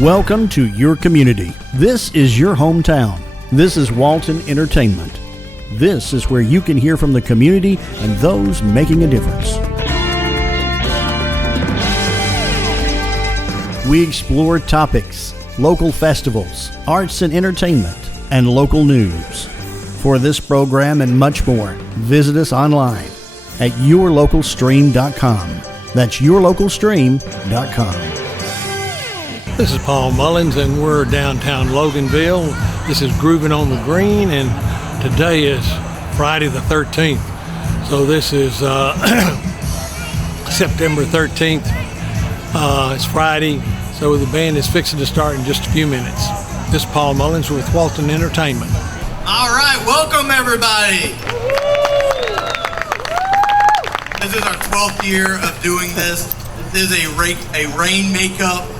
Welcome to your community. This is your hometown. This is Walton Entertainment. This is where you can hear from the community and those making a difference. We explore topics, local festivals, arts and entertainment, and local news. For this program and much more, visit us online at yourlocalstream.com. That's yourlocalstream.com. This is Paul Mullins, and we're downtown Loganville. This is Groovin' on the Green, and today is Friday the 13th. So this is September 13th. It's Friday, so the band is fixing to start in just a few minutes. This is Paul Mullins with Walton Entertainment. All right, welcome everybody. This is our 12th year of doing this. This is a rain makeup,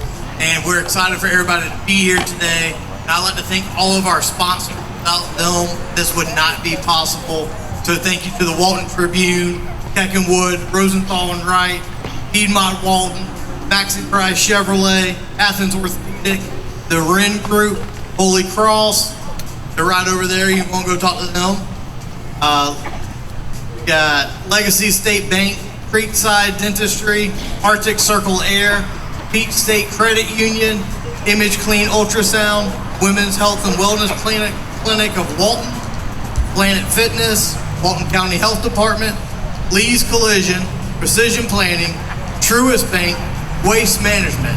and we're excited for everybody to be here today. And I'd like to thank all of our sponsors. Without them, this would not be possible. So thank you to the Walton Tribune, Keckenwood, Rosenthal and Wright, Piedmont Walton, Maxi Price Chevrolet, Athens Orthopedic, the Wren Group, Holy Cross. They're right over there. You want to go talk to them. We got Legacy State Bank, Creekside Dentistry, Arctic Circle Air, Peach State Credit Union, Image Clean Ultrasound, Women's Health and Wellness Clinic of Walton, Planet Fitness, Walton County Health Department, Lee's Collision, Precision Planning, Truist Bank, Waste Management.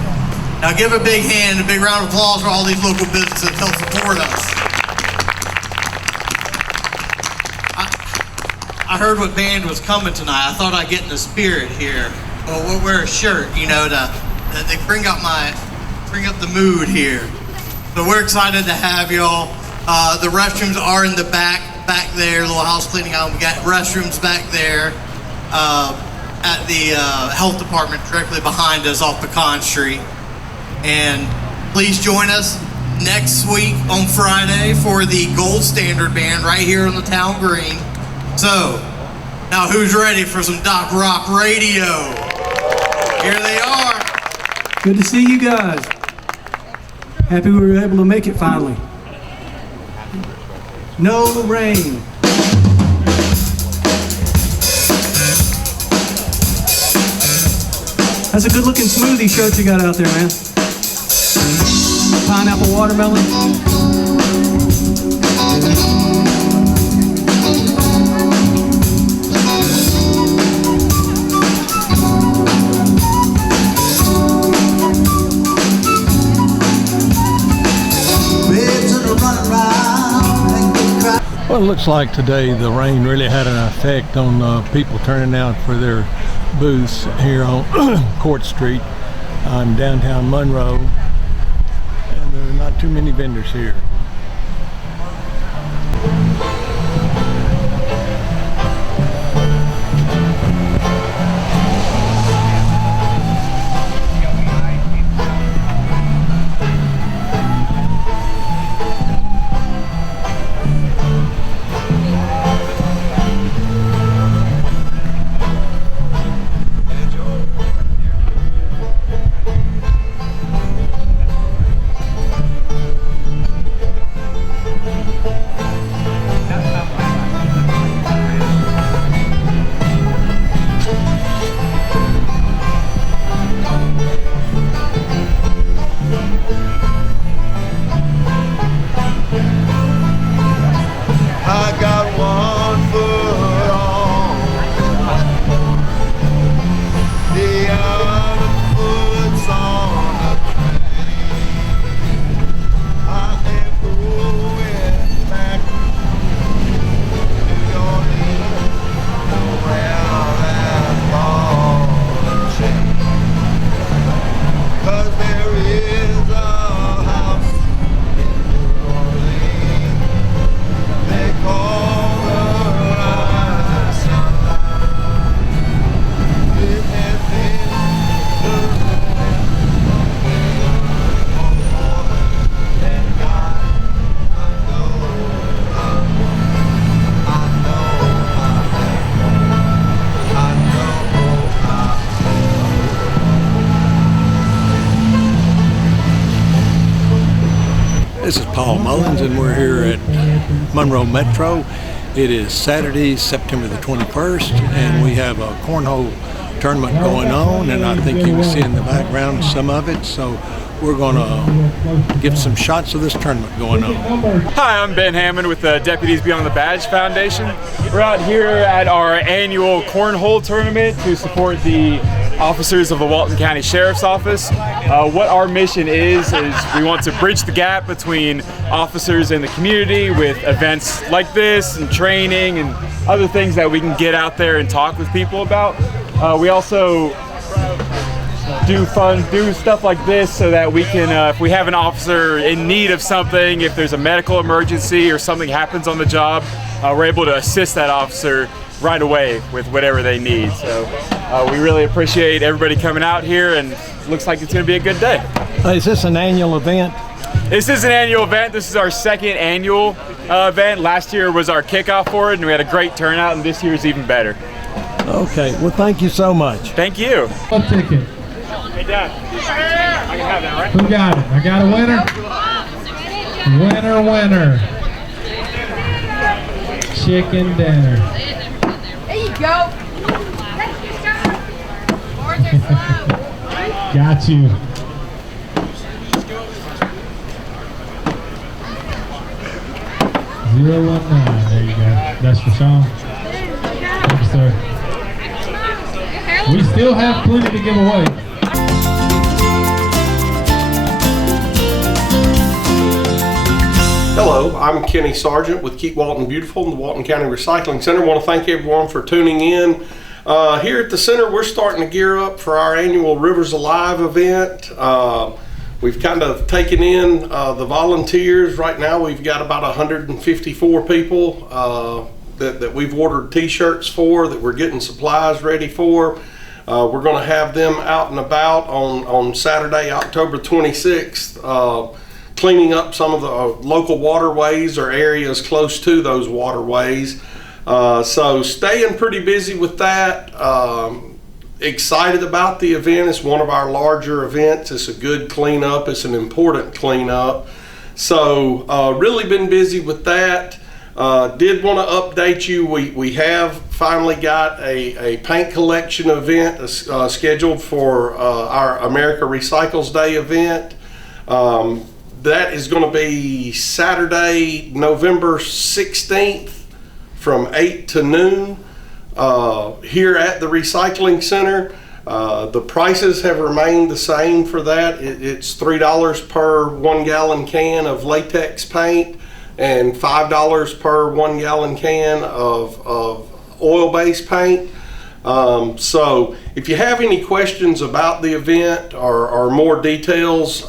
Now give a big hand, a big round of applause for all these local businesses that help support us. I heard what band was coming tonight. I thought I'd get in the spirit here. Well, we'll wear a shirt, you know, to bring up the mood here. So we're excited to have y'all. The restrooms are in the back there, little house cleaning out. We got restrooms back there at the health department directly behind us off Pecan Street. And please join us next week on Friday for the Gold Standard Band right here on the town green. So, now who's ready for some Doc Rock Radio? Here they are. Good to see you guys. Happy we were able to make it finally. No rain. That's a good looking smoothie shirt you got out there, man. Pineapple watermelon. Well, it looks like today the rain really had an effect on people turning out for their booths here on Court Street in downtown Monroe, and there are not too many vendors here. This is Paul Mullins, and we're here at Monroe Metro. It is Saturday, September the 21st, and we have a cornhole tournament going on, and I think you can see in the background some of it. So we're going to get some shots of this tournament going on. Hi, I'm Ben Hammond with the Deputies Beyond the Badge Foundation. We're out here at our annual cornhole tournament to support the officers of the Walton County Sheriff's Office. What our mission is we want to bridge the gap between officers in the community with events like this and training and other things that we can get out there and talk with people about. We also do stuff like this so that we can, if we have an officer in need of something, if there's a medical emergency or something happens on the job, we're able to assist that officer right away with whatever they need. So we really appreciate everybody coming out here, and looks like it's going to be a good day. Is this an annual event? This is an annual event. This is our second annual event. Last year was our kickoff for it, and we had a great turnout, and this year is even better. Okay, well, thank you so much. Thank you. What ticket? Hey, Dad. I can have that, right? Who got it? I got a winner. Winner. Chicken dinner. There you go. Got you. $019. There you go. That's for Sean. Thank you, sir. We still have plenty to give away. Hello, I'm Kenny Sargent with Keep Walton Beautiful and the Walton County Recycling Center. I want to thank everyone for tuning in. Here at the center, we're starting to gear up for our annual Rivers Alive event. We've kind of taken in the volunteers. Right now we've got about 154 people that we've ordered t-shirts for, that we're getting supplies ready for. We're going to have them out and about on Saturday, October 26th, cleaning up some of the local waterways or areas close to those waterways. So staying pretty busy with that. Excited about the event. It's one of our larger events. It's a good cleanup. It's an important cleanup. So really been busy with that. Did want to update you. We have finally got a paint collection event scheduled for our America Recycles Day event. That is going to be Saturday, November 16th from 8 to noon here at the Recycling Center. The prices have remained the same for that. It's $3 per 1 gallon can of latex paint and $5 per 1 gallon can of oil-based paint. So if you have any questions about the event or more details,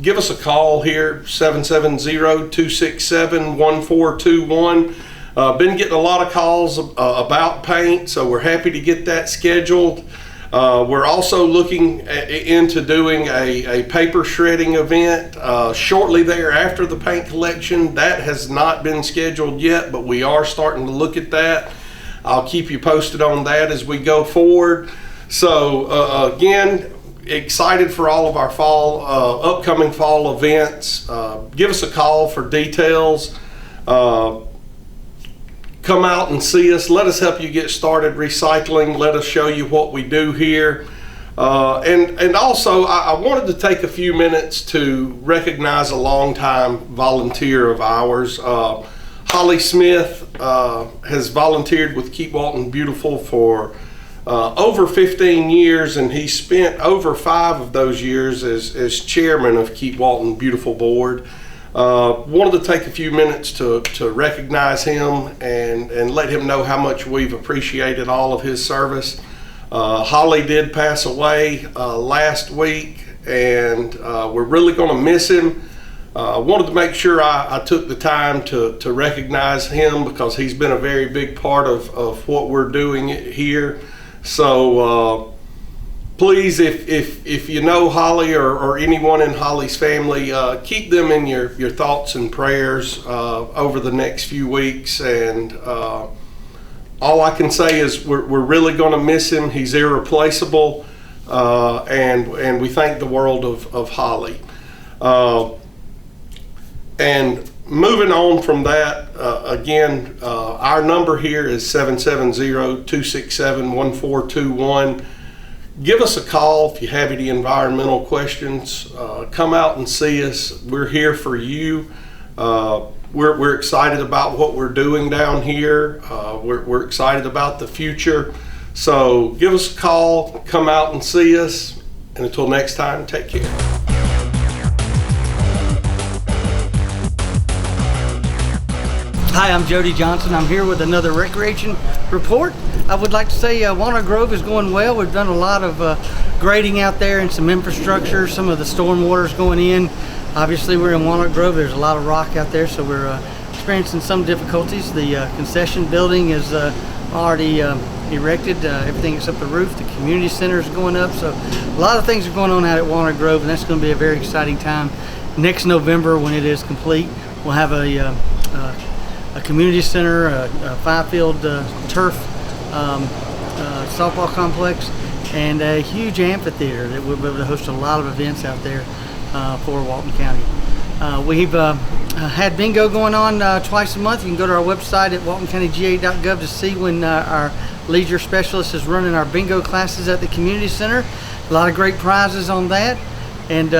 give us a call here, 770-267-1421. Been getting a lot of calls about paint, so we're happy to get that scheduled. We're also looking into doing a paper shredding event shortly thereafter the paint collection. That has not been scheduled yet, but we are starting to look at that. I'll keep you posted on that as we go forward. So again, excited for all of our upcoming fall events. Give us a call for details. Come out and see us. Let us help you get started recycling. Let us show you what we do here. And also, I wanted to take a few minutes to recognize a longtime volunteer of ours. Holly Smith has volunteered with Keep Walton Beautiful for over 15 years, and he spent over 5 of those years as chairman of Keep Walton Beautiful Board. Wanted to take a few minutes to recognize him and let him know how much we've appreciated all of his service. Holly did pass away last week, and we're really going to miss him. Wanted to make sure I took the time to recognize him, because he's been a very big part of what we're doing here. So please, if you know Holly or anyone in Holly's family, keep them in your thoughts and prayers over the next few weeks. And all I can say is we're really going to miss him. He's irreplaceable, and we thank the world of Holly. And moving on from that, again, our number here is 770-267-1421. Give us a call if you have any environmental questions. Come out and see us. We're here for you. We're excited about what we're doing down here. We're excited about the future. So give us a call, come out and see us. And until next time, take care. Hi, I'm Jody Johnson. I'm here with another recreation report. I would like to say Walnut Grove is going well. We've done a lot of grading out there and some infrastructure. Some of the storm water's going in. Obviously, we're in Walnut Grove. There's a lot of rock out there, so we're experiencing some difficulties. The concession building is already erected, everything except the roof. The community center is going up, so a lot of things are going on out at Walnut Grove, and that's going to be a very exciting time. Next November, when it is complete, we'll have a community center, a 5-field turf softball complex, and a huge amphitheater that we'll be able to host a lot of events out there for Walton County. We've had bingo going on twice a month. You can go to our website at waltoncountyga.gov to see when our leisure specialist is running our bingo classes at the community center. A lot of great prizes on that, and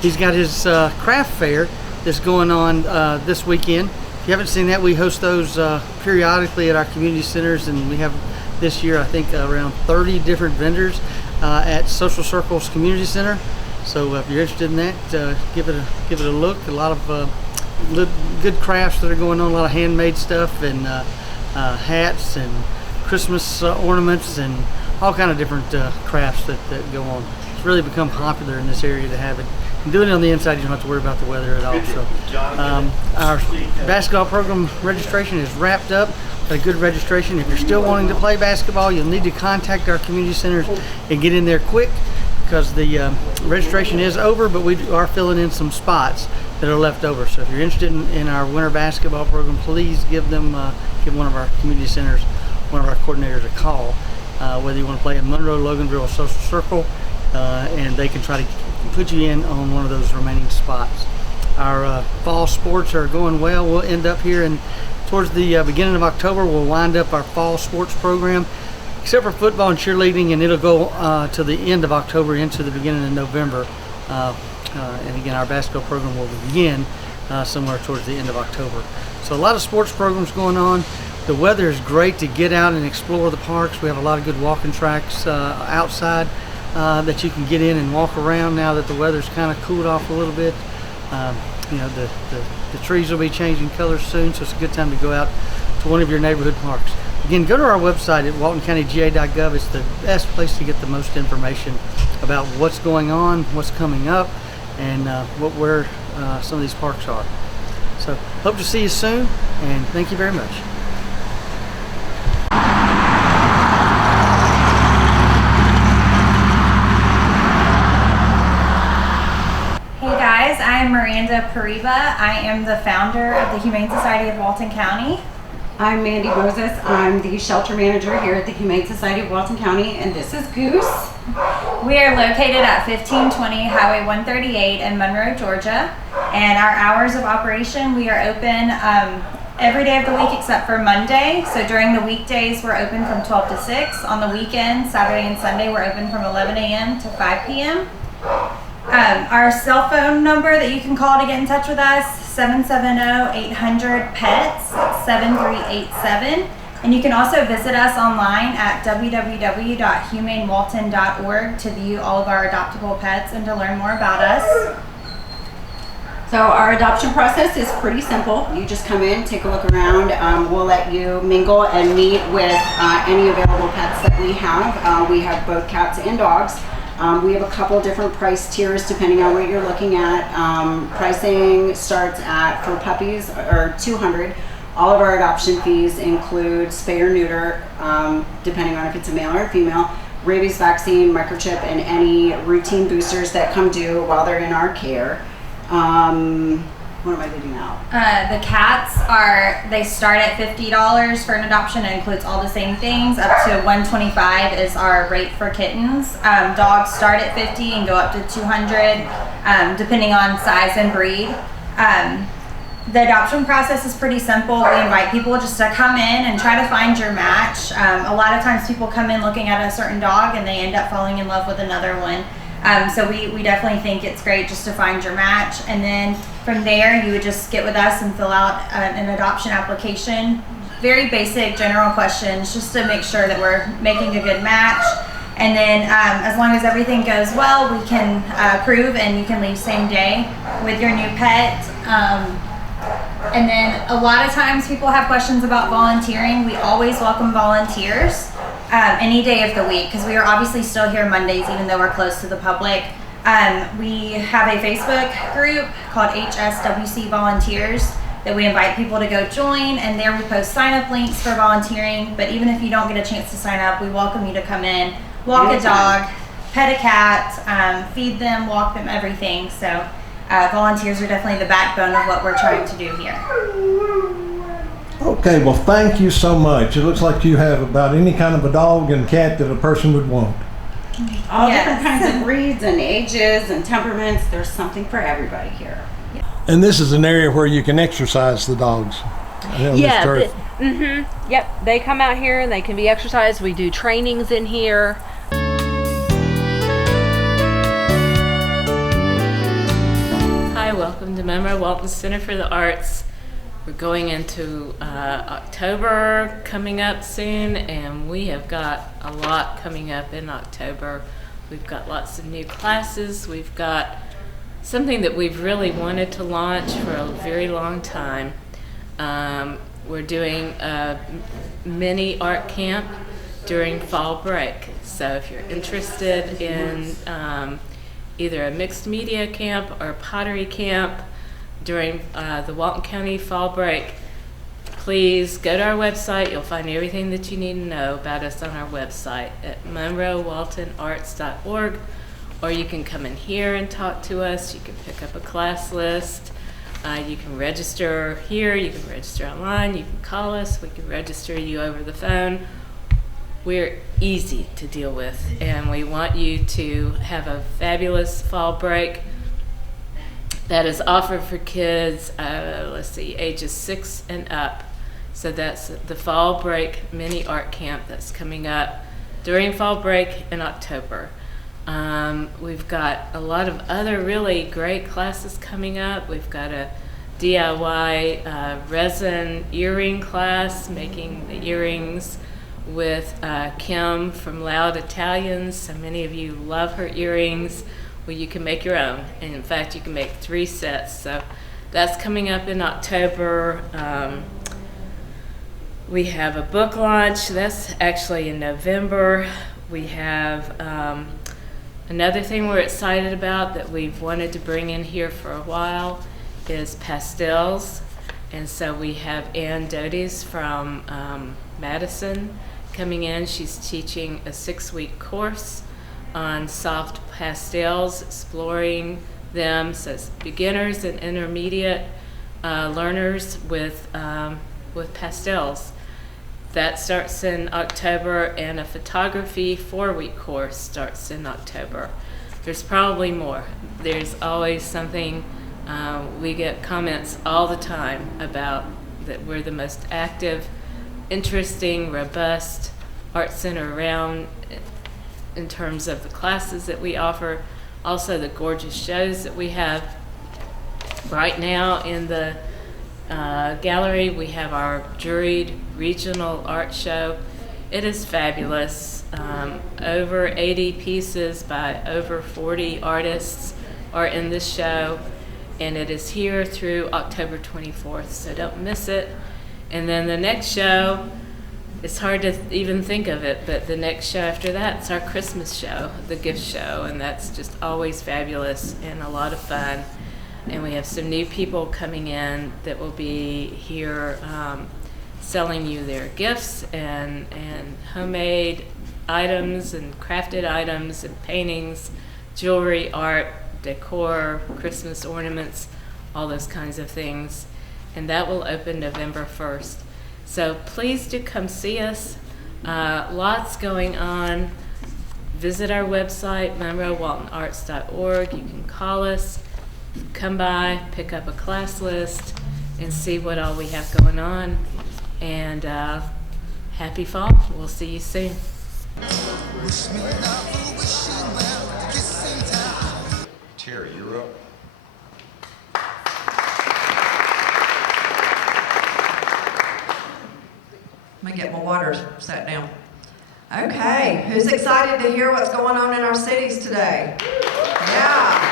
he's got his craft fair that's going on this weekend. If you haven't seen that, we host those periodically at our community centers, and we have this year I think around 30 different vendors at Social Circles Community Center. So if you're interested in that, give it a look. A lot of good crafts that are going on, a lot of handmade stuff, and hats and Christmas ornaments and all kind of different crafts that go on. It's really become popular in this area to have it. And doing it on the inside, you don't have to worry about the weather at all. So our basketball program registration is wrapped up. A good registration. If you're still wanting to play basketball, you'll need to contact our community centers and get in there quick, because the registration is over, but we are filling in some spots that are left over. So if you're interested in our winter basketball program, please give one of our community centers, one of our coordinators, a call. Whether you want to play in Monroe, Loganville, or Social Circle, and they can try to put you in on one of those remaining spots. Our fall sports are going well. We'll end up here, and towards the beginning of October, we'll wind up our fall sports program, except for football and cheerleading, and it'll go to the end of October into the beginning of November. And again, our basketball program will begin somewhere towards the end of October. So a lot of sports programs going on. The weather is great to get out and explore the parks. We have a lot of good walking tracks outside that you can get in and walk around now that the weather's kind of cooled off a little bit. You know, the trees will be changing colors soon, so it's a good time to go out to one of your neighborhood parks. Again, go to our website at waltoncountyga.gov. It's the best place to get the most information about what's going on, what's coming up, and where some of these parks are. So hope to see you soon, and thank you very much. Hey guys, I'm Miranda Pariba. I am the founder of the Humane Society of Walton County. I'm Mandy Moses. I'm the shelter manager here at the Humane Society of Walton County, and this is Goose. We are located at 1520 Highway 138 in Monroe, Georgia. And our hours of operation, we are open every day of the week except for Monday. So during the weekdays, we're open from 12 to 6. On the weekends, Saturday and Sunday, we're open from 11 a.m. to 5 p.m. Our cell phone number that you can call to get in touch with us, 770-800-PETS, 7387. And you can also visit us online at www.humanewalton.org to view all of our adoptable pets and to learn more about us. So our adoption process is pretty simple. You just come in, take a look around. We'll let you mingle and meet with any available pets that we have. We have both cats and dogs. We have a couple different price tiers depending on what you're looking at. Pricing starts at, for puppies, or $200. All of our adoption fees include spay or neuter, depending on if it's a male or a female, rabies vaccine, microchip, and any routine boosters that come due while they're in our care. What am I leaving out? The cats they start at $50 for an adoption. It includes all the same things. Up to $125 is our rate for kittens. Dogs start at $50 and go up to $200, depending on size and breed. The adoption process is pretty simple. We invite people just to come in and try to find your match. A lot of times people come in looking at a certain dog and they end up falling in love with another one. So we definitely think it's great just to find your match. And then from there, you would just get with us and fill out an adoption application. Very basic general questions just to make sure that we're making a good match. And then as long as everything goes well, we can approve and you can leave same day with your new pet. And then a lot of times people have questions about volunteering. We always welcome volunteers any day of the week because we are obviously still here Mondays even though we're closed to the public. We have a Facebook group called HSWC Volunteers that we invite people to go join, and there we post sign-up links for volunteering. But even if you don't get a chance to sign up, we welcome you to come in, walk a dog, pet a cat, feed them, walk them, everything. So volunteers are definitely the backbone of what we're trying to do here. Okay, well, thank you so much. It looks like you have about any kind of a dog and cat that a person would want. All Yes. different kinds of breeds and ages and temperaments. There's something for everybody here. And this is an area where you can exercise the dogs. Yeah. Yep. They come out here and they can be exercised. We do trainings in here. Hi, welcome to Monroe Walton Center for the Arts. We're going into October coming up soon, and we have got a lot coming up in October. We've got lots of new classes. We've got something that we've really wanted to launch for a very long time. We're doing a mini art camp during fall break. So if you're interested in either a mixed media camp or a pottery camp during the Walton County fall break, please go to our website. You'll find everything that you need to know about us on our website at monroewaltonarts.org. Or you can come in here and talk to us. You can pick up a class list. You can register here. You can register online. You can call us. We can register you over the phone. We're easy to deal with, and we want you to have a fabulous fall break that is offered for kids, ages 6 and up. So that's the fall break mini art camp that's coming up during fall break in October. We've got a lot of other really great classes coming up. We've got a DIY resin earring class, making the earrings with Kim from Loud Italians. So many of you love her earrings. Well, you can make your own, and in fact you can make 3 sets. So that's coming up in October. We have a book launch. That's actually in November. We have another thing we're excited about that we've wanted to bring in here for a while is pastels. And so we have Ann Doties from Madison coming in. She's teaching a 6-week course on soft pastels, exploring them, so it's beginners and intermediate learners with pastels. That starts in October, and a photography 4-week course starts in October. There's probably more. There's always something. We get comments all the time about that we're the most active, interesting, robust art center around in terms of the classes that we offer, also the gorgeous shows that we have. Right now in the gallery, we have our juried regional art show. It is fabulous. Over 80 pieces by over 40 artists are in this show, and it is here through October 24th, so don't miss it. And then the next show, it's hard to even think of it, but the next show after that is our Christmas show, the gift show, and that's just always fabulous and a lot of fun. And we have some new people coming in that will be here selling you their gifts and homemade items and crafted items and paintings, jewelry, art, decor, Christmas ornaments, all those kinds of things. And that will open November 1st. So please do come see us. Lots going on. Visit our website, monroewaltonarts.org. You can call us, come by, pick up a class list, and see what all we have going on. And happy fall. We'll see you soon. Terry, you're up. Let me get my water set down. Okay, who's excited to hear what's going on in our cities today? Yeah.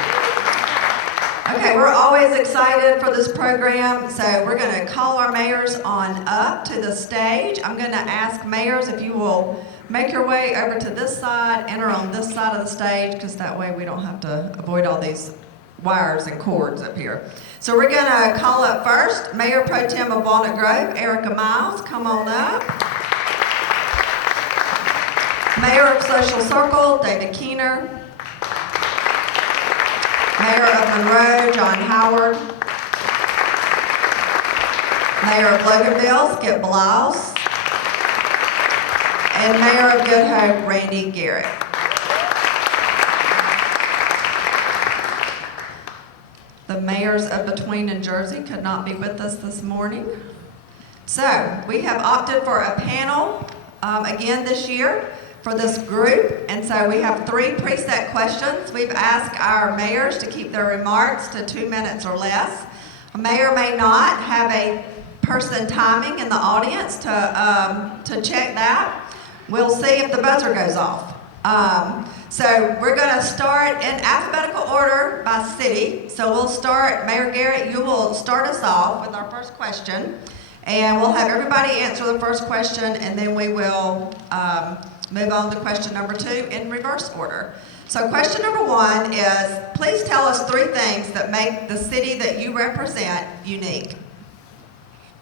Okay, we're always excited for this program, so we're going to call our mayors on up to the stage. I'm going to ask mayors if you will make your way over to this side, enter on this side of the stage, because that way we don't have to avoid all these wires and cords up here. So we're going to call up first Mayor Pro Tem of Walnut Grove, Erica Miles. Come on up. Mayor of Social Circle, David Keener. Mayor of Monroe, John Howard. Mayor of Loganville, Skip Blouse. And Mayor of Good Hope, Randy Garrett. The mayors of Between and Jersey could not be with us this morning. So we have opted for a panel again this year for this group. And so we have 3 preset questions. We've asked our mayors to keep their remarks to 2 minutes or less. A mayor may not have a person timing in the audience to check that. We'll see if the buzzer goes off. So we're going to start in alphabetical order by city. So we'll start, Mayor Garrett, you will start us off with our first question. And we'll have everybody answer the first question, and then we will move on to question number 2 in reverse order. So question number 1 is, please tell us 3 things that make the city that you represent unique.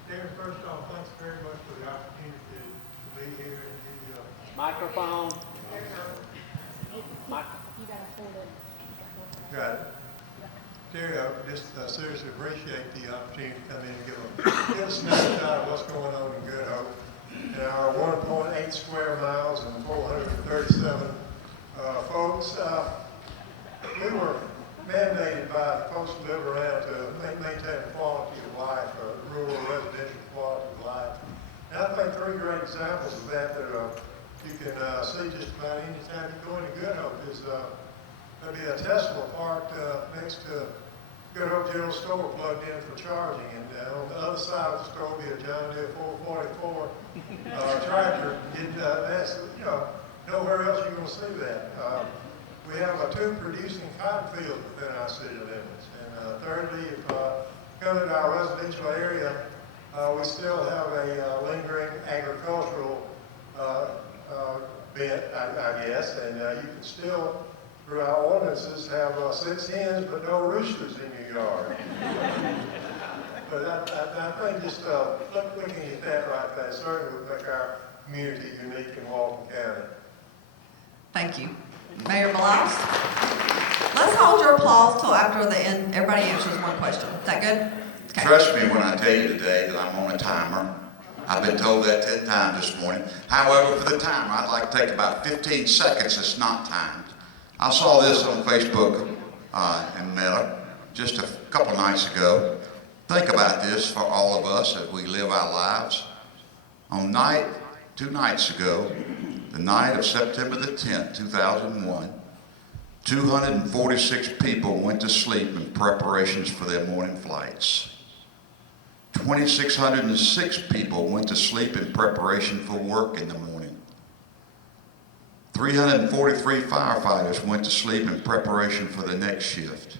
Darren, first off, thanks very much for the opportunity to be here and give you a microphone. Got it. Terry, I just seriously appreciate the opportunity to come in and give a snapshot of what's going on in Good Hope. In our 1.8 square miles and 437 folks, we were mandated by the folks who live around to maintain quality of life, rural residential quality of life. And I think 3 great examples of that you can see just about any time you go into Good Hope is there'll be a Tesla parked next to Good Hope General Store plugged in for charging, and on the other side of the store will be a John Deere 444 tractor. That's, nowhere else you're going to see that. We have 2 producing cotton fields within our city limits. And thirdly, if you come into our residential area, we still have a lingering agricultural bent, I guess, and you can still, through our ordinances, have 6 hens but no roosters in your yard. But I think just looking at that right there certainly would make our community unique in Walton County. Thank you. Mayor Blouse? Let's hold your applause till after the end. Everybody answers 1 question. Is that good? Okay. Trust me when I tell you today that I'm on a timer. I've been told that 10 times this morning. However, for the timer, I'd like to take about 15 seconds. It's not timed. I saw this on Facebook and Meta just a couple nights ago. Think about this for all of us as we live our lives. On 2 nights ago, the night of September the 10th, 2001, 246 people went to sleep in preparations for their morning flights. 2,606 people went to sleep in preparation for work in the morning. 343 firefighters went to sleep in preparation for the next shift.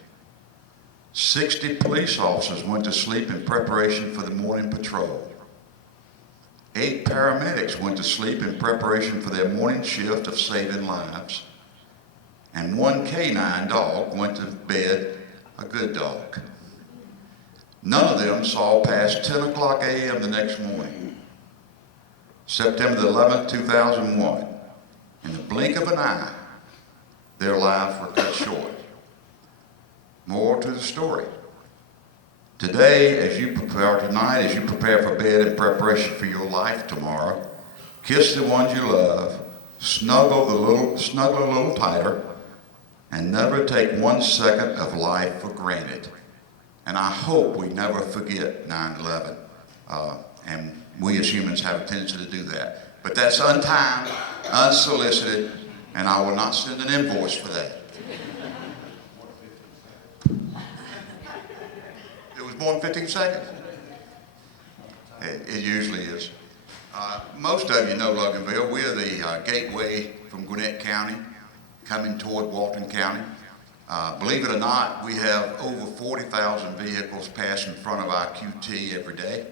60 police officers went to sleep in preparation for the morning patrol. 8 paramedics went to sleep in preparation for their morning shift of saving lives. And 1 canine dog went to bed a good dog. None of them saw past 10 o'clock a.m. the next morning. September the 11th, 2001, in the blink of an eye, their lives were cut short. More to the story. Today, as you prepare for bed in preparation for your life tomorrow, kiss the ones you love, snuggle a little tighter, and never take 1 second of life for granted. And I hope we never forget 9/11. And we as humans have a tendency to do that. But that's untimed, unsolicited, and I will not send an invoice for that. It was more than 15 seconds? It usually is. Most of you know Loganville. We're the gateway from Gwinnett County coming toward Walton County. Believe it or not, we have over 40,000 vehicles pass in front of our QT every day.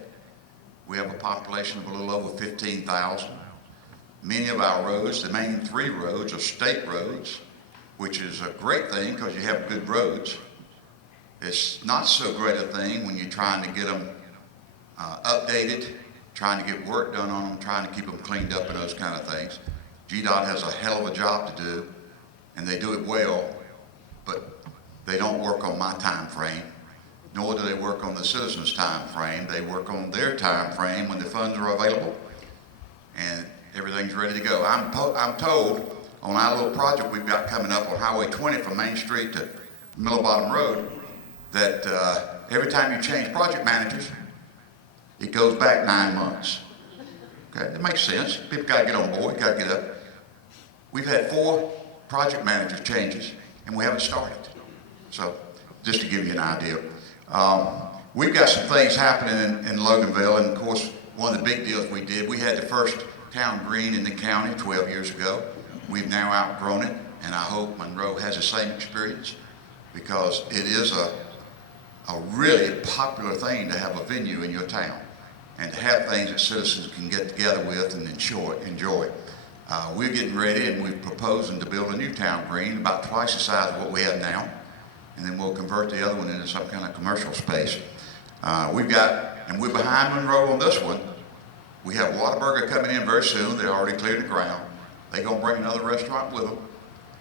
We have a population of a little over 15,000. Many of our roads, the main 3 roads, are state roads, which is a great thing because you have good roads. It's not so great a thing when you're trying to get them updated, trying to get work done on them, trying to keep them cleaned up and those kind of things. GDOT has a hell of a job to do, and they do it well, but they don't work on my time frame, nor do they work on the citizens' time frame. They work on their time frame when the funds are available and everything's ready to go. I'm told on our little project we've got coming up on Highway 20 from Main Street to Middle Bottom Road that every time you change project managers, it goes back 9 months. Okay, that makes sense. People got to get on board, got to get up. We've had 4 project manager changes, and we haven't started. So, just to give you an idea. We've got some things happening in Loganville, and of course, one of the big deals we did, we had the first town green in the county 12 years ago. We've now outgrown it, and I hope Monroe has the same experience, because it is a really popular thing to have a venue in your town, and to have things that citizens can get together with and enjoy. We're getting ready, and we're proposing to build a new town green about twice the size of what we have now, and then we'll convert the other one into some kind of commercial space. And we're behind Monroe on this one. We have Whataburger coming in very soon. They already cleared the ground. They're gonna bring another restaurant with them.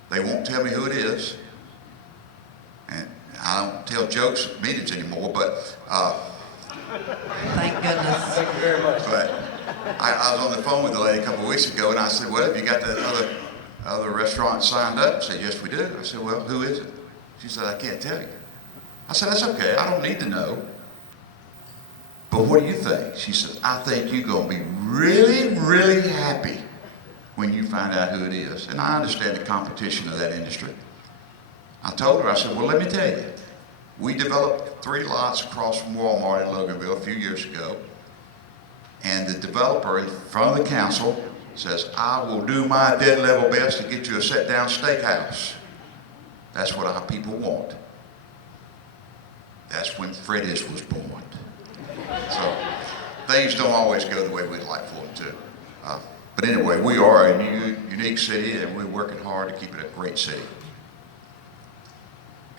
They won't tell me who it is. And I don't tell jokes at meetings anymore, but Thank goodness. Thank you very much. but I was on the phone with the lady a couple of weeks ago, and I said, well, have you got that other restaurant signed up? She said, yes, we do. I said, well, who is it? She said, I can't tell you. I said, that's okay. I don't need to know. But what do you think? She said, I think you're going to be really, really happy when you find out who it is. And I understand the competition of that industry. I told her, I said, well, let me tell you. We developed 3 lots across from Walmart in Loganville a few years ago. And the developer in front of the council says, I will do my dead level best to get you a sit-down steakhouse. That's what our people want. That's when Freddy's was born. So things don't always go the way we'd like for them to. But anyway, we are a unique city, and we're working hard to keep it a great city.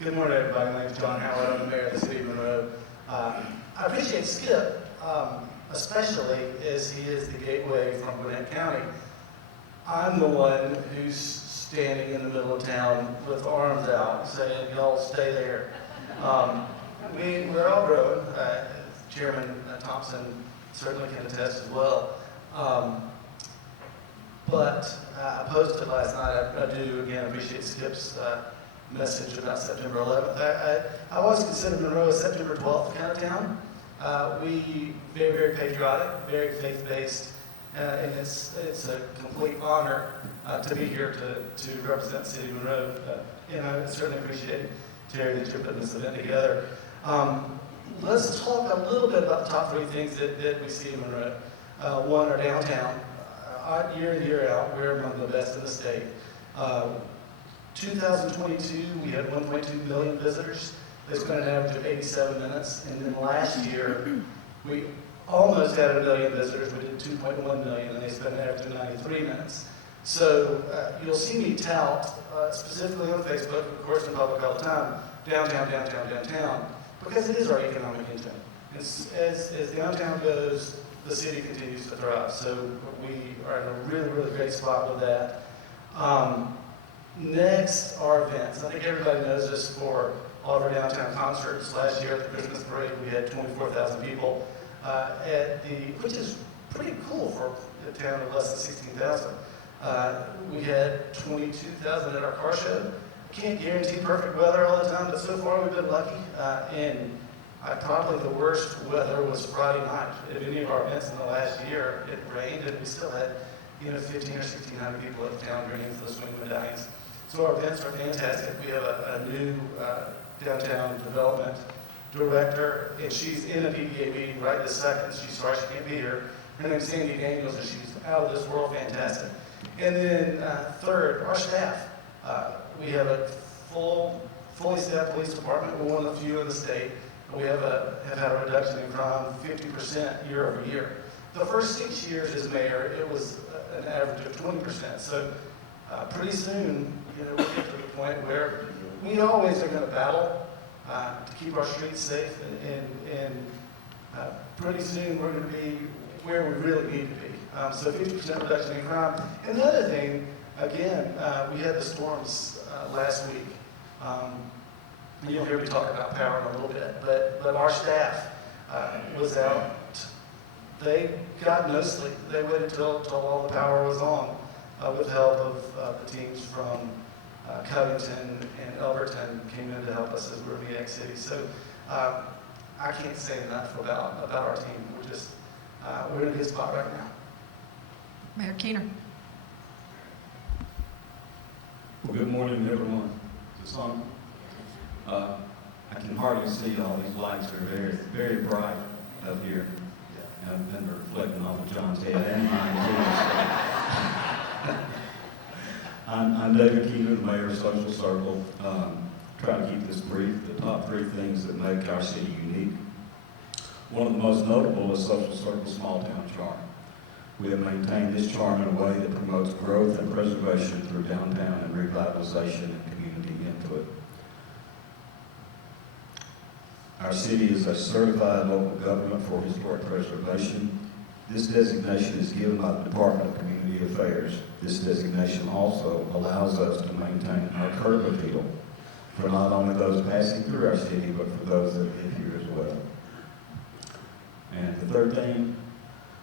Good morning, everybody. My name is John Howard. I'm the mayor of the city of Monroe. I appreciate Skip, especially as he is the gateway from Gwinnett County. I'm the one who's standing in the middle of town with arms out saying, y'all stay there. We're all growing. Chairman Thompson certainly can attest as well. But I posted last night, I do again appreciate Skip's message about September 11th. I always consider Monroe a September 12th kind of town. We very, very patriotic, very faith-based, and it's a complete honor to be here to represent the city of Monroe. And I certainly appreciate, Terry, that you're putting this event together. Let's talk a little bit about the top 3 things that we see in Monroe. One, our downtown. Year in, year out, we're among the best in the state. 2022, we had 1.2 million visitors. They spent an average of 87 minutes. And then last year, we almost had 1 million visitors. We did 2.1 million, and they spent an average of 93 minutes. So you'll see me tout, specifically on Facebook, of course in public all the time, downtown, downtown, downtown, because it is our economic engine. As downtown goes, the city continues to thrive. So we are in a really, really great spot with that. Next, our events. I think everybody knows this for all of our downtown concerts. Last year at the Christmas parade, we had 24,000 people, which is pretty cool for a town of less than 16,000. We had 22,000 at our car show. Can't guarantee perfect weather all the time, but so far we've been lucky. And Probably the worst weather was Friday night. At any of our events in the last year, it rained, and we still had 15 or 1,600 people at the town drinking for the swing medallions. So our events are fantastic. We have a new downtown development director, and she's in a PBA meeting right this second. She's sorry she can't be here. Her name's Sandy Daniels, and she's out of this world fantastic. And then third, our staff. We have a fully staffed police department. We're one of the few in the state. We have had a reduction in crime 50% year over year. The first 6 years as mayor, it was an average of 20%. So pretty soon, we'll get to the point where we always are going to battle to keep our streets safe, and pretty soon we're going to be where we really need to be. So 50% reduction in crime. And the other thing, again, we had the storms last week. You'll hear me talk about power in a little bit, but our staff was out. They got no sleep. They waited till all the power was on with help of the teams from Covington and Elberton came in to help us as we were in the X City. So I can't say enough about our team. We're in a good spot right now. Mayor Keener. Well, good morning, everyone. Is this on? I can hardly see all these lights. Are very, very bright up here. I've been reflecting off of John's head and mine too. I'm David Keener, the mayor of Social Circle. Try to keep this brief. The top 3 things that make our city unique. One of the most notable is Social Circle's small town charm. We have maintained this charm in a way that promotes growth and preservation through downtown and revitalization and community input. Our city is a certified local government for historic preservation. This designation is given by the Department of Community Affairs. This designation also allows us to maintain our curb appeal for not only those passing through our city, but for those that live here as well. And the third thing,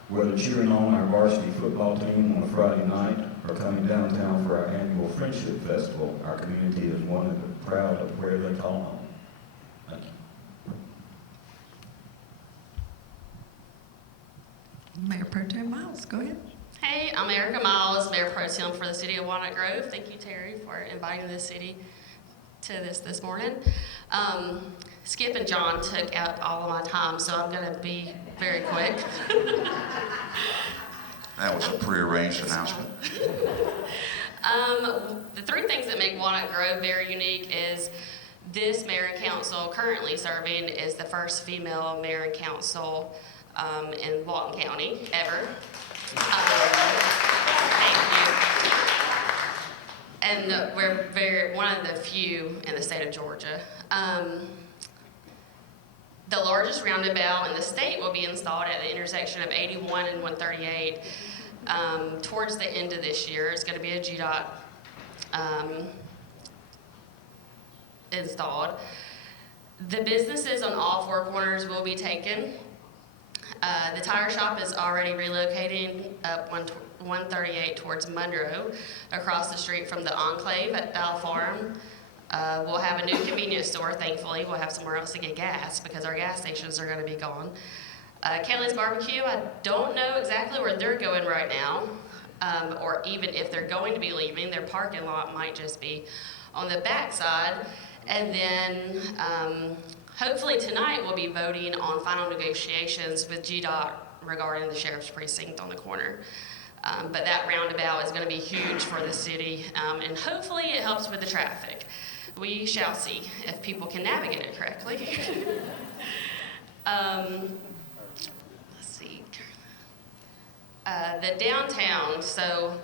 whether cheering on our varsity football team on a Friday night or coming downtown for our annual Friendship Festival, our community is one and proud of where they call home. Thank you. Mayor Pro Tem Miles, go ahead. Hey, I'm Erica Miles, Mayor Pro Tem for the City of Walnut Grove. Thank you, Terry, for inviting the city to this morning. Skip and John took up all of my time, so I'm going to be very quick. That was a prearranged announcement. The 3 things that make Walnut Grove very unique is this mayor and council currently serving is the first female mayor and council in Walton County ever. Thank you. And we're one of the few in the state of Georgia. The largest roundabout in the state will be installed at the intersection of 81 and 138 towards the end of this year. It's going to be a GDOT installed. The businesses on all 4 corners will be taken. The tire shop is already relocating up 138 towards Monroe, across the street from the Enclave at Bell Farm. We'll have a new convenience store, thankfully. We'll have somewhere else to get gas because our gas stations are going to be gone. Kelly's Barbecue, I don't know exactly where they're going right now, or even if they're going to be leaving. Their parking lot might just be on the back side. And then hopefully tonight we'll be voting on final negotiations with GDOT regarding the sheriff's precinct on the corner. But that roundabout is going to be huge for the city, and hopefully it helps with the traffic. We shall see if people can navigate it correctly. Let's see. The downtown, so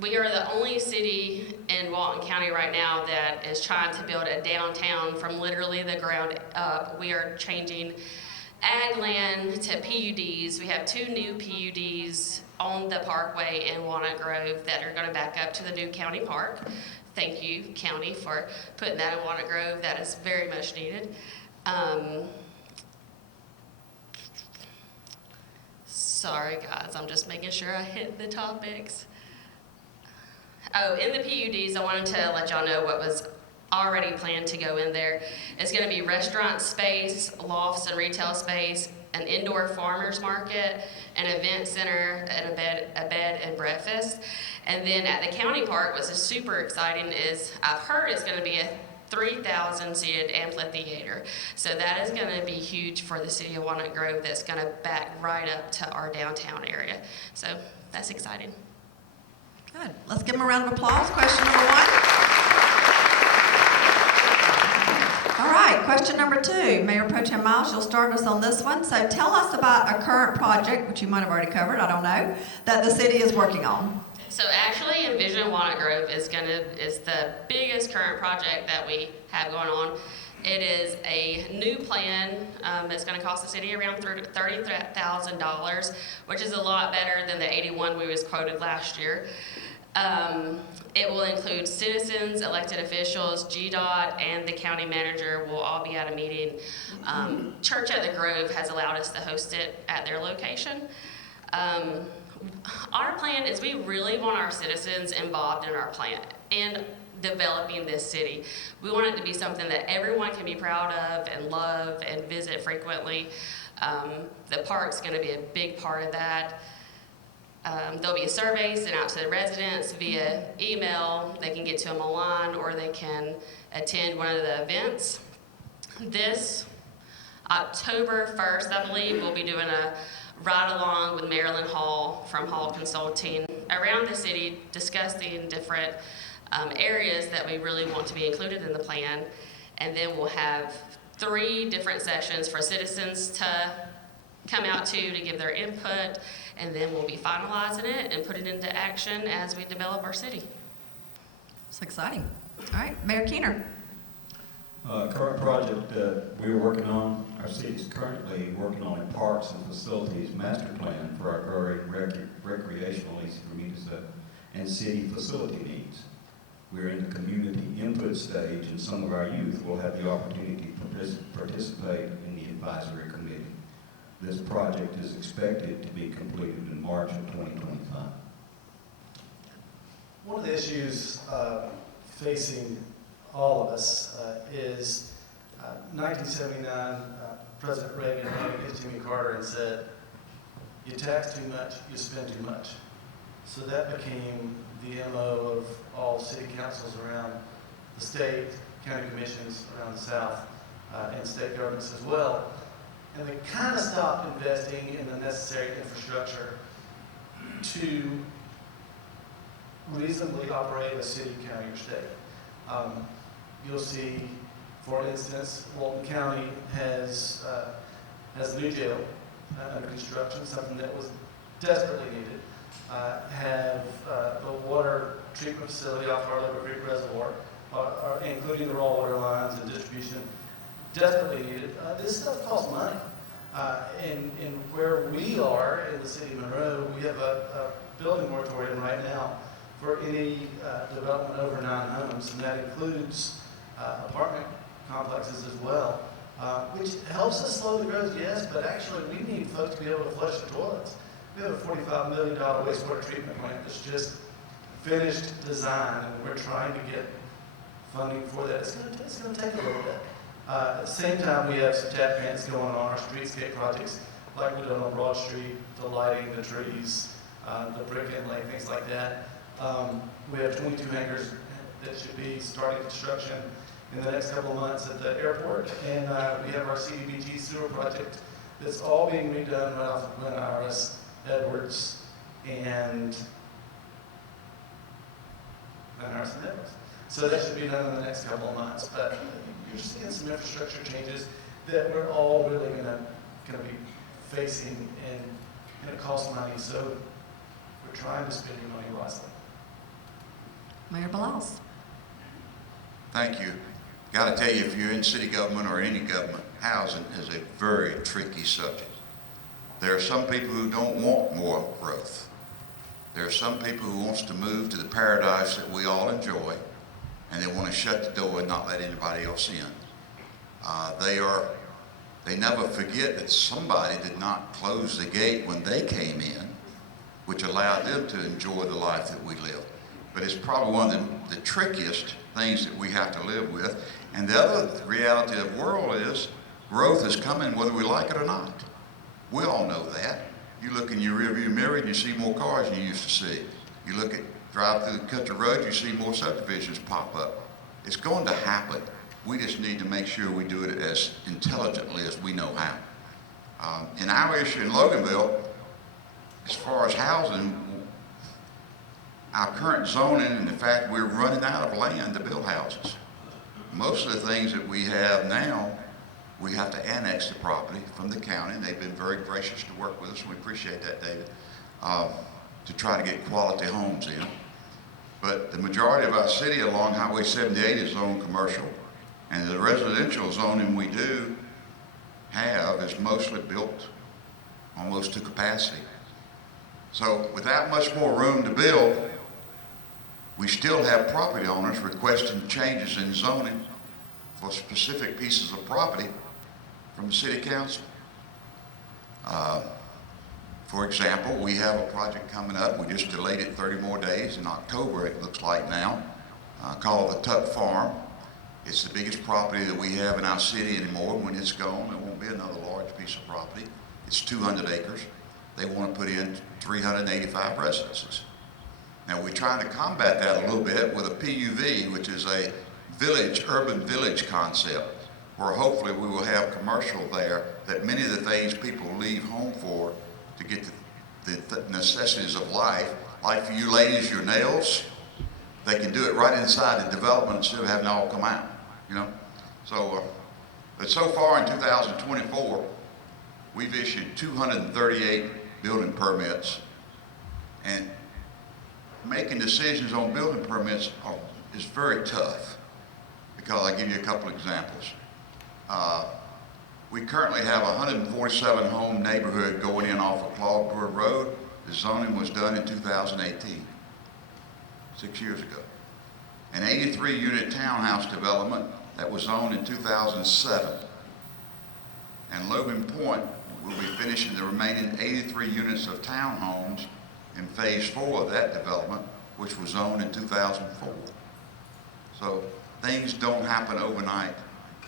we are the only city in Walton County right now that is trying to build a downtown from literally the ground up. We are changing ag land to PUDs. We have 2 new PUDs on the parkway in Walnut Grove that are going to back up to the new county park. Thank you, county, for putting that in Walnut Grove. That is very much needed. Sorry, guys, I'm just making sure I hit the topics. Oh, in the PUDs, I wanted to let y'all know what was already planned to go in there. It's going to be restaurant space, lofts and retail space, an indoor farmers market, an event center, and a bed and breakfast. And then at the county park, which is super exciting, is I've heard it's going to be a 3,000 seated amphitheater. So that is going to be huge for the city of Walnut Grove. That's going to back right up to our downtown area. So that's exciting. Good. Let's give them a round of applause. Question number 1. All right, question number 2. Mayor Pro Tem Miles, you'll start us on this one. So tell us about a current project, which you might have already covered, I don't know, that the city is working on. So actually, Envision Walnut Grove is the biggest current project that we have going on. It is a new plan that's going to cost the city around $30,000, which is a lot better than the $81,000 we was quoted last year. It will include citizens, elected officials, GDOT, and the county manager will all be at a meeting. Church at the Grove has allowed us to host it at their location. Our plan is we really want our citizens involved in our plan and developing this city. We want it to be something that everyone can be proud of and love and visit frequently. The park's going to be a big part of that. There'll be a survey sent out to the residents via email. They can get to them online or they can attend one of the events. This October 1st, I believe, we'll be doing a ride along with Marilyn Hall from Hall Consulting around the city, discussing different areas that we really want to be included in the plan. And then we'll have 3 different sessions for citizens to come out to give their input, and then we'll be finalizing it and putting it into action as we develop our city. It's exciting. All right, Mayor Keener. Current project we're working on, our city is currently working on a parks and facilities master plan for our growing recreational and city facility needs. We're in the community input stage, and some of our youth will have the opportunity to participate in the advisory committee. This project is expected to be completed in March of 2025. One of the issues facing all of us is 1979, President Reagan looked at Jimmy Carter and said, "You tax too much, you spend too much." So that became the MO of all city councils around the state, county commissions around the South, and state governments as well. And they kind of stopped investing in the necessary infrastructure to reasonably operate a city, county, or state. You'll see, for instance, Walton County has a new jail under construction, something that was desperately needed. Have the water treatment facility off our River Creek Reservoir, including the raw water lines and distribution, desperately needed. This stuff costs money. And where we are in the city of Monroe, we have a building moratorium right now for any development over 9 homes, and that includes apartment complexes as well, which helps us slow the growth, yes, but actually we need folks to be able to flush the toilets. We have a $45 million wastewater treatment plant that's just finished design, and we're trying to get funding for that. It's going to take a little bit. At the same time, we have some TAP grants going on our streetscape projects, like we've done on Broad Street, the lighting, the trees, the brick inlay, things like that. We have 22 hangars that should be starting construction in the next couple of months at the airport, and we have our CDBG sewer project that's all being redone right off of Glen Iris, Edwards, and Edwards. So that should be done in the next couple of months. But you're seeing some infrastructure changes that we're all really going to be facing, and it costs money. So we're trying to spend your money wisely. Mayor Blas. Thank you. Got to tell you, if you're in city government or any government, housing is a very tricky subject. There are some people who don't want more growth. There are some people who wants to move to the paradise that we all enjoy, and they want to shut the door and not let anybody else in. They never forget that somebody did not close the gate when they came in, which allowed them to enjoy the life that we live. But it's probably one of the trickiest things that we have to live with. And the other reality of the world is growth is coming whether we like it or not. We all know that. You look in your rearview mirror and you see more cars than you used to see. You look at, drive through the country road, you see more subdivisions pop up. It's going to happen. We just need to make sure we do it as intelligently as we know how. In our issue in Loganville, as far as housing, our current zoning and the fact we're running out of land to build houses. Most of the things that we have now, we have to annex the property from the county. They've been very gracious to work with us. We appreciate that, David, to try to get quality homes in. But the majority of our city along Highway 78 is zoned commercial, and the residential zoning we do have is mostly built almost to capacity. So with that much more room to build, we still have property owners requesting changes in zoning for specific pieces of property from the city council. For example, we have a project coming up. We just delayed it 30 more days in October, it looks like now, called the Tuck Farm. It's the biggest property that we have in our city anymore. When it's gone, there won't be another large piece of property. It's 200 acres. They want to put in 385 residences. Now we're trying to combat that a little bit with a PUV, which is a village, urban village concept, where hopefully we will have commercial there, that many of the things people leave home for to get the necessities of life, like for you ladies, your nails, they can do it right inside the development instead of having it all come out, you know? So, but so far in 2024, we've issued 238 building permits, and making decisions on building permits is very tough, because I'll give you a couple examples. We currently have a 147 home neighborhood going in off of Claude Road. The zoning was done in 2018, 6 years ago. An 83 unit townhouse development that was zoned in 2007. And Logan Point will be finishing the remaining 83 units of townhomes in phase 4 of that development, which was zoned in 2004. So things don't happen overnight.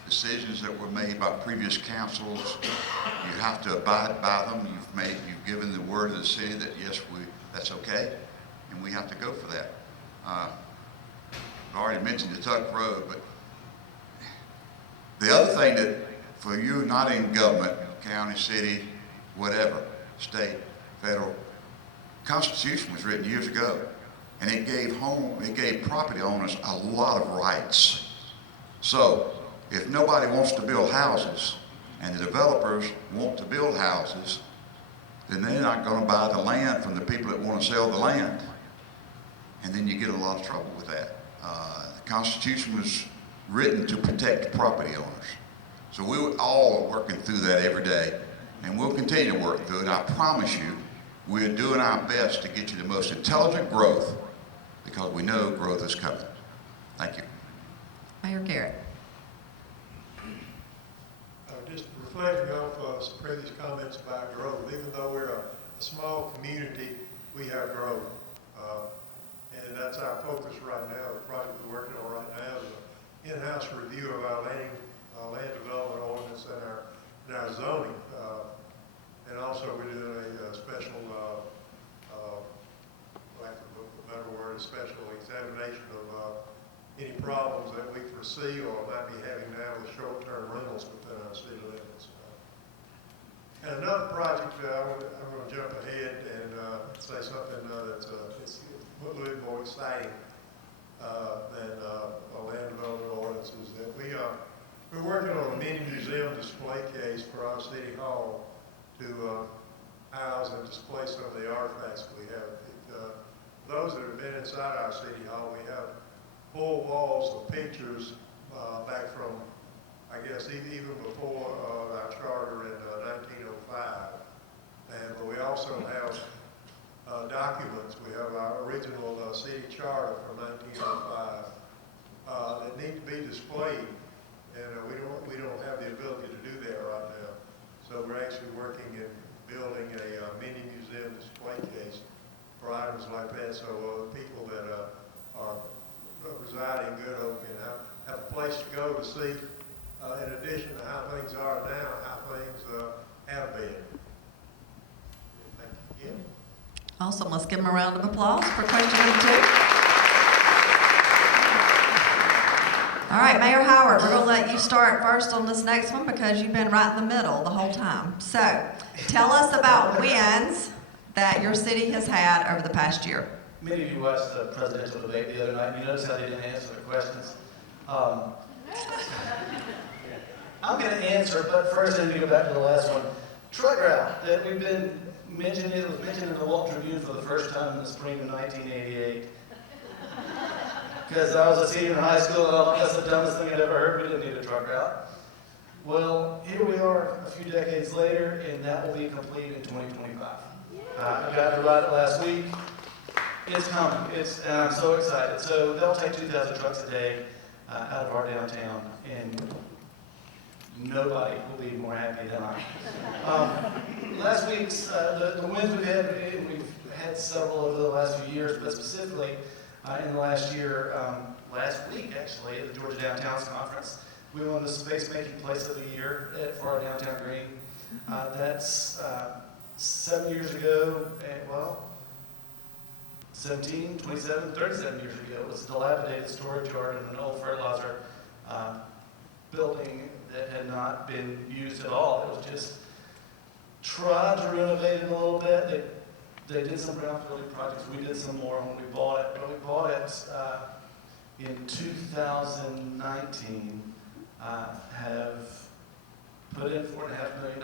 Decisions that were made by previous councils, you have to abide by them. You've given the word of the city that yes, that's okay, and we have to go for that. I already mentioned the Tuck Road, but the other thing that for you not in government, county, city, whatever, state, federal, Constitution was written years ago, and it gave property owners a lot of rights. So if nobody wants to build houses and the developers want to build houses, then they're not going to buy the land from the people that want to sell the land. And then you get a lot of trouble with that. The Constitution was written to protect property owners. So we all are working through that every day, and we'll continue to work through it. I promise you, we're doing our best to get you the most intelligent growth, because we know growth is coming. Thank you. Mayor Garrett. Just reflecting off some previous comments about growth, even though we're a small community, we have growth. And that's our focus right now. The project we're working on right now is an in-house review of our land development ordinance and our zoning. And also we're doing a special, lack of a better word, a special examination of any problems that we foresee or might be having now with short-term rentals within our city limits. And another project, I'm going to jump ahead and say something that's it's a little bit more exciting than a land development ordinance, is that we're working on a mini museum display case for our city hall to house and display some of the artifacts we have. Those that have been inside our city hall, we have full walls of pictures back from, I guess, even before our charter in 1905. But we also have documents. We have our original city charter from 1905 that need to be displayed, and we don't have the ability to do that right now. So we're actually working in building a mini museum display case for items like that, so people that are reside in Good Hope and have a place to go to see, in addition to how things are now, how things have been. Thank you again. Awesome. Let's give them a round of applause for question number 2. All right, Mayor Howard, we're going to let you start first on this next one because you've been right in the middle the whole time. So, tell us about wins that your city has had over the past year. Many of you watched the presidential debate the other night, and you noticed how they didn't answer the questions. I'm going to answer, but first I need to go back to the last one. Truck route that we've been mentioning, it was mentioned in the Walton Tribune for the first time in the spring of 1988. Because I was a senior in high school and I thought that's the dumbest thing I'd ever heard. We didn't need a truck route. Well, here we are a few decades later, and that will be complete in 2025. I got to ride it last week. It's coming. And I'm so excited. So they'll take 2,000 trucks a day out of our downtown, and nobody will be more happy than I. Last week's the wins we've had several over the last few years, but specifically in the last year, last week actually, at the Georgia Downtowns Conference, we won the Space Making Place of the Year for our downtown green. That's 7 years ago, 17, 27, 37 years ago. It was a dilapidated storage yard in an old fertilizer building that had not been used at all. It was just tried to renovate it a little bit. They did some brownfield projects. We did some more when we bought it. But we bought it in 2019. Have put in $4.5 million.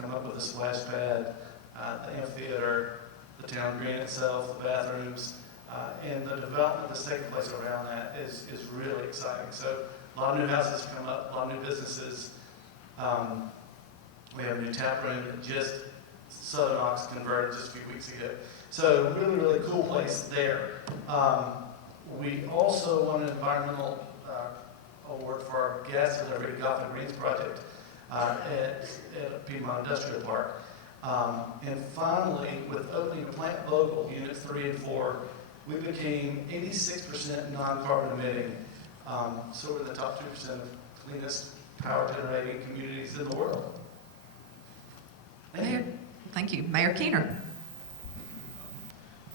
Come up with a splash pad, the amphitheater, the town green itself, the bathrooms, and the development that's taking place around that is really exciting. So a lot of new houses come up, a lot of new businesses. We have a new tap room that just Southern Ox converted just a few weeks ago. So really, really cool place there. We also won an environmental award for our gas delivery Golf and Greens project at Piedmont Industrial Park. And finally, with opening of Plant Vogel Units 3 and 4, we became 86% non-carbon emitting. So we're in the top 2% of cleanest power generating communities in the world. Mayor, thank you. Mayor Keener.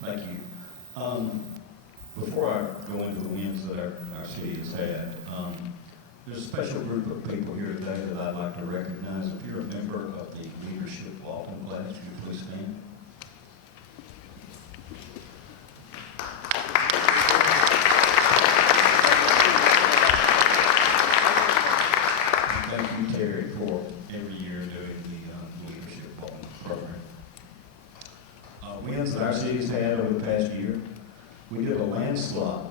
Thank you. Before I go into the wins that our city has had, there's a special group of people here today that I'd like to recognize. If you're a member of the Leadership Walton class, would you please stand? Thank you, Terry, for every year doing the Leadership Walton program. Wins that our city's had over the past year. We did a landslide.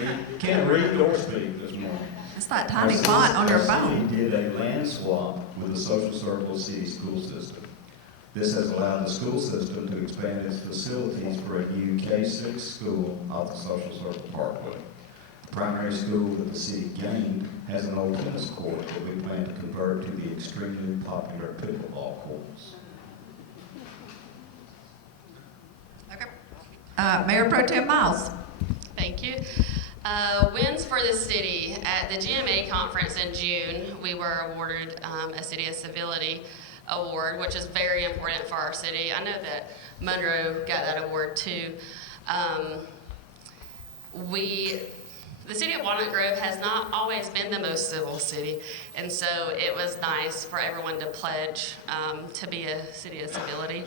You can't read or speak this morning. It's that tiny font on your phone. Our city did a land swap with the Social Circle City School System. This has allowed the school system to expand its facilities for a new K-6 school off the Social Circle Parkway. The primary school that the city gained has an old tennis court that we plan to convert to the extremely popular pickleball courts. Mayor Pro Tem Miles. Thank you. Wins for the city. At the GMA conference in June, we were awarded a City of Civility award, which is very important for our city. I know that Monroe got that award too. The city of Walnut Grove has not always been the most civil city, and so it was nice for everyone to pledge to be a City of Civility.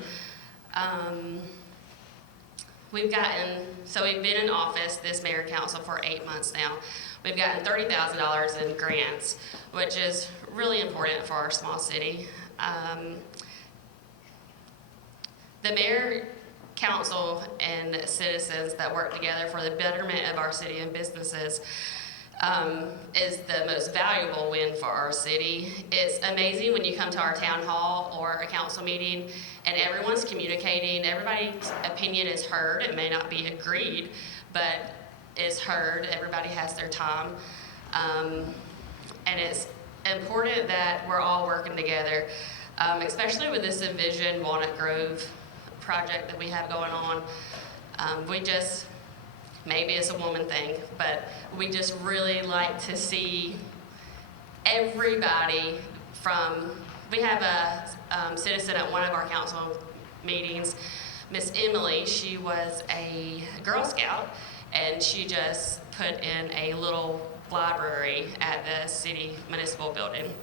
We've been in office, this mayor council, for 8 months now. We've gotten $30,000 in grants, which is really important for our small city. The mayor, council, and citizens that work together for the betterment of our city and businesses is the most valuable win for our city. It's amazing when you come to our town hall or a council meeting and everyone's communicating, everybody's opinion is heard. It may not be agreed, but is heard. Everybody has their time. And it's important that we're all working together, especially with this Envision Walnut Grove project that we have going on. Maybe it's a woman thing, but we just really like to see everybody we have a citizen at one of our council meetings, Miss Emily. She was a Girl Scout, and she just put in a little library at the city municipal building.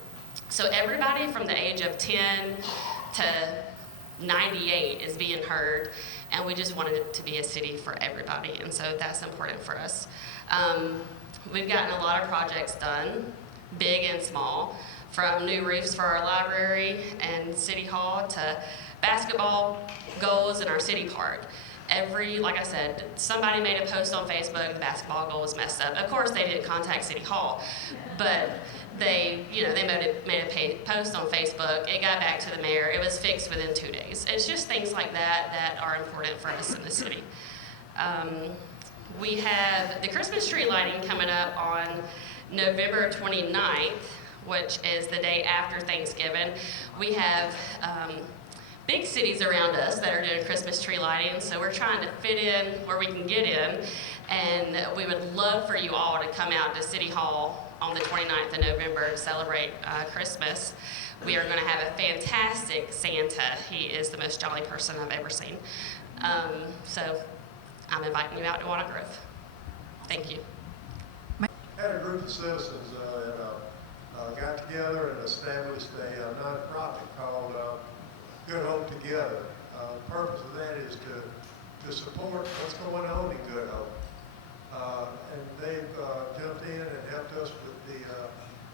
So everybody from the age of 10 to 98 is being heard, and we just wanted it to be a city for everybody, and so that's important for us. We've gotten a lot of projects done, big and small, from new roofs for our library and city hall to basketball goals in our city park. Like I said, somebody made a post on Facebook, the basketball goal was messed up. Of course, they didn't contact City Hall, but they made a post on Facebook. It got back to the mayor. It was fixed within 2 days. It's just things like that are important for us in the city. We have the Christmas tree lighting coming up on November 29th, which is the day after Thanksgiving. We have big cities around us that are doing Christmas tree lighting, so we're trying to fit in where we can get in, and we would love for you all to come out to City Hall on the 29th of November to celebrate Christmas. We are going to have a fantastic Santa. He is the most jolly person I've ever seen. So I'm inviting you out to Walnut Grove. Thank you. Had a group of citizens that got together and established a nonprofit called Good Hope Together. The purpose of that is to support what's going on in Good Hope. And they've jumped in and helped us with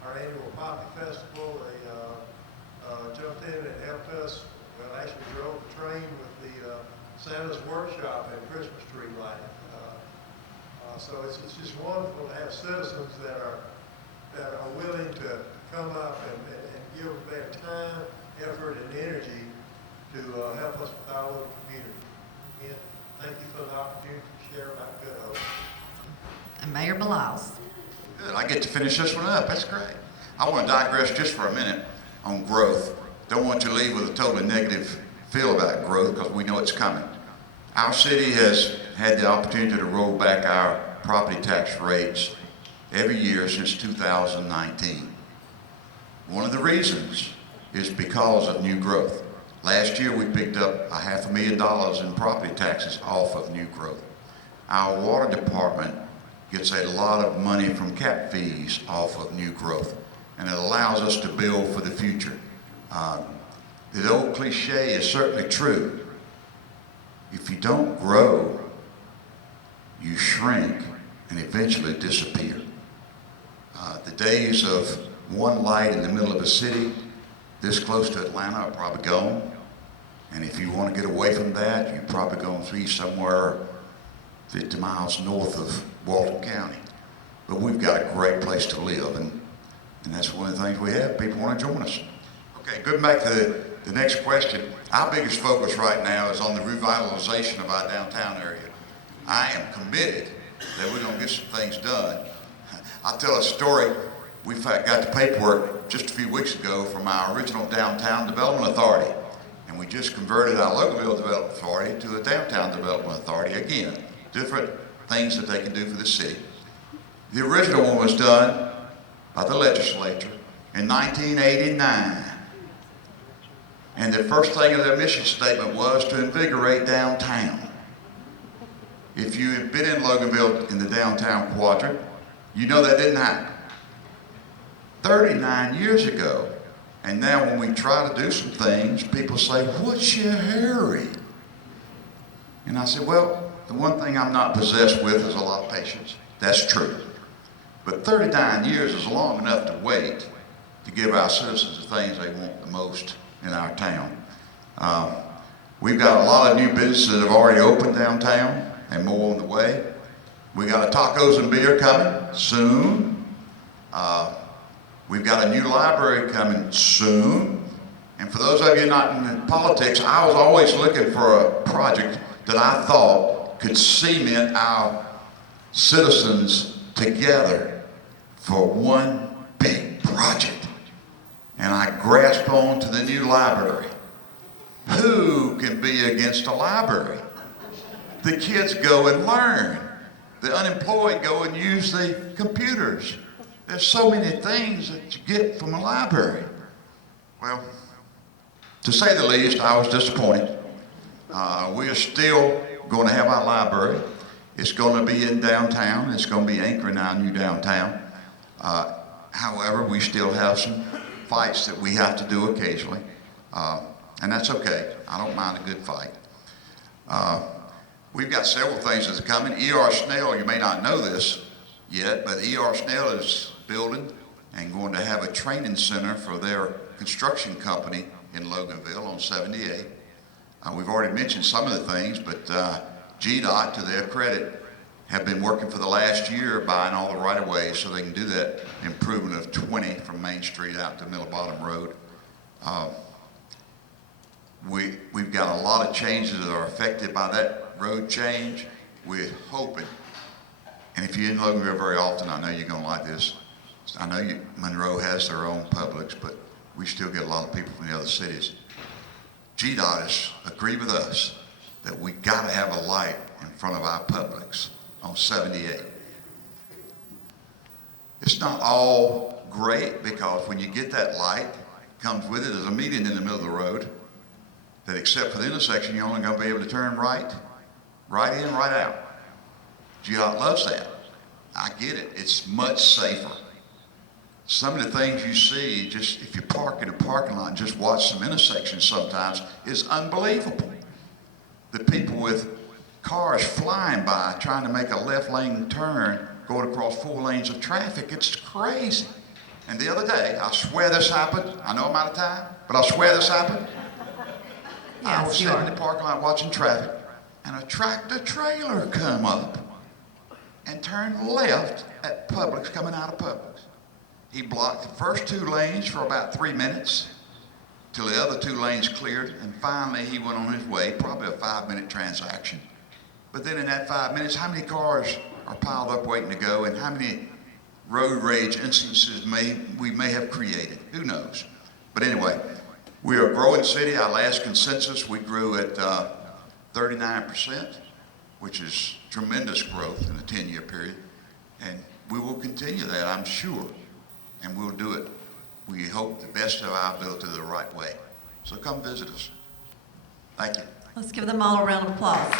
our annual Poppy Festival. They jumped in and helped us, actually drove the train with the Santa's Workshop and Christmas tree lighting. So it's just wonderful to have citizens that are willing to come up and give their time, effort, and energy to help us with our little community. Again, thank you for the opportunity to share about Good Hope. And Mayor Beliles. Good, I get to finish this one up, that's great. I want to digress just for a minute on growth. Don't want you to leave with a totally negative feel about growth, because we know it's coming. Our city has had the opportunity to roll back our property tax rates every year since 2019. One of the reasons is because of new growth. Last year we picked up $500,000 in property taxes off of new growth. Our water department gets a lot of money from cap fees off of new growth, and it allows us to build for the future. The old cliche is certainly true. If you don't grow, you shrink and eventually disappear. The days of one light in the middle of a city this close to Atlanta are probably gone. And if you want to get away from that, you're probably going to be somewhere 50 miles north of Walton County. But we've got a great place to live, and that's one of the things we have. People want to join us. Okay, going back to the next question. Our biggest focus right now is on the revitalization of our downtown area. I am committed that we're going to get some things done. I'll tell a story. We got the paperwork just a few weeks ago from our original Downtown Development Authority, and we just converted our Loganville Development Authority to a Downtown Development Authority. Again, different things that they can do for the city. The original one was done by the legislature in 1989. And the first thing of their mission statement was to invigorate downtown. If you have been in Loganville in the downtown quadrant, you know that didn't happen. 39 years ago, and now when we try to do some things, people say, "What's your hurry?" And I said, well, the one thing I'm not possessed with is a lot of patience. That's true. But 39 years is long enough to wait to give our citizens the things they want the most in our town. We've got a lot of new businesses that have already opened downtown, and more on the way. We got a tacos and beer coming soon. We've got a new library coming soon. And for those of you not in politics, I was always looking for a project that I thought could cement our citizens together for one big project. And I grasped on to the new library. Who can be against a library? The kids go and learn. The unemployed go and use the computers. There's so many things that you get from a library. Well, to say the least, I was disappointed. We are still going to have our library. It's going to be in downtown. It's going to be anchoring our new downtown. However, we still have some fights that we have to do occasionally, and that's okay. I don't mind a good fight. We've got several things that's coming. E.R. Snell, you may not know this yet, but E.R. Snell is building and going to have a training center for their construction company in Loganville on 78. We've already mentioned some of the things, but GDOT, to their credit, have been working for the last year buying all the right-of-ways so they can do that improvement of 20 from Main Street out to Middle Bottom Road. We've got a lot of changes that are affected by that road change. We're hoping, and if you're in Loganville very often, I know you're going to like this. I know Monroe has their own Publix, but we still get a lot of people from the other cities. GDOT has agreed with us that we got to have a light in front of our Publix on 78. It's not all great because when you get that light, comes with it as a median in the middle of the road that except for the intersection, you're only going to be able to turn right in, right out. GDOT loves that. I get it. It's much safer. Some of the things you see, just if you park in a parking lot and just watch some intersections sometimes, is unbelievable. The people with cars flying by trying to make a left lane turn going across 4 lanes of traffic, it's crazy. And the other day, I swear this happened. I know I'm out of time, but I swear this happened. I was sitting in the parking lot watching traffic, and a tractor trailer come up and turned left at Publix, coming out of Publix. He blocked the first 2 lanes for about 3 minutes till the other 2 lanes cleared, and finally he went on his way, probably a 5-minute transaction. But then in that 5 minutes, how many cars are piled up waiting to go, and how many road rage instances we may have created? Who knows? But anyway, we are a growing city. Our last consensus, we grew at 39%, which is tremendous growth in a 10-year period. And we will continue that, I'm sure. And we'll do it, we hope, the best of our ability the right way. So come visit us. Thank you. Let's give them all a round of applause.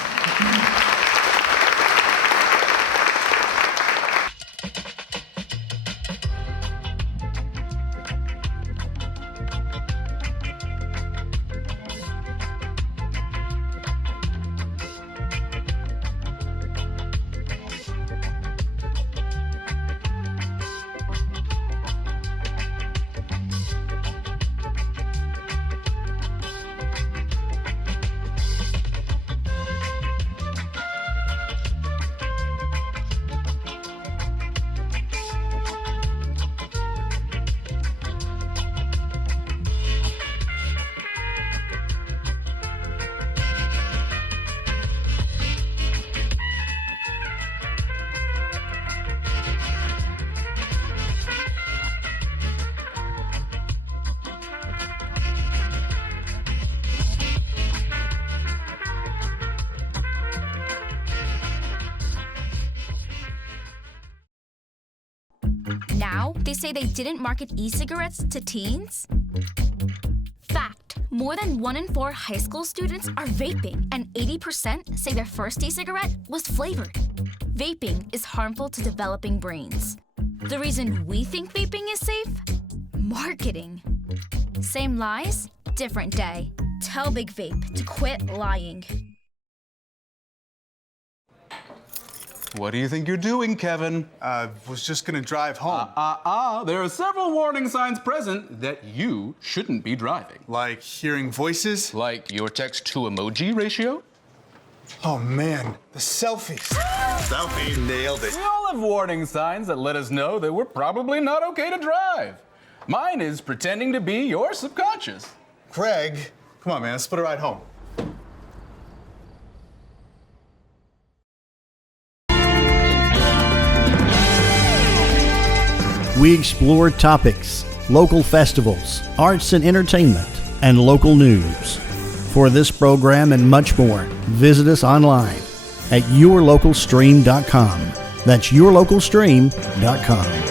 Now, they say they didn't market e-cigarettes to teens? Fact, more than 1 in 4 high school students are vaping, and 80% say their first e-cigarette was flavored. Vaping is harmful to developing brains. The reason we think vaping is safe? Marketing. Same lies, different day. Tell Big Vape to quit lying. What do you think you're doing, Kevin? Was just gonna drive home. There are several warning signs present that you shouldn't be driving. Like hearing voices? Like your text-to-emoji ratio? Oh man, the selfies. Selfie, nailed it. We all have warning signs that let us know that we're probably not okay to drive. Mine is pretending to be your subconscious. Craig, come on man, let's put a ride home. We explore topics, local festivals, arts and entertainment, and local news. For this program and much more, visit us online at yourlocalstream.com. That's yourlocalstream.com.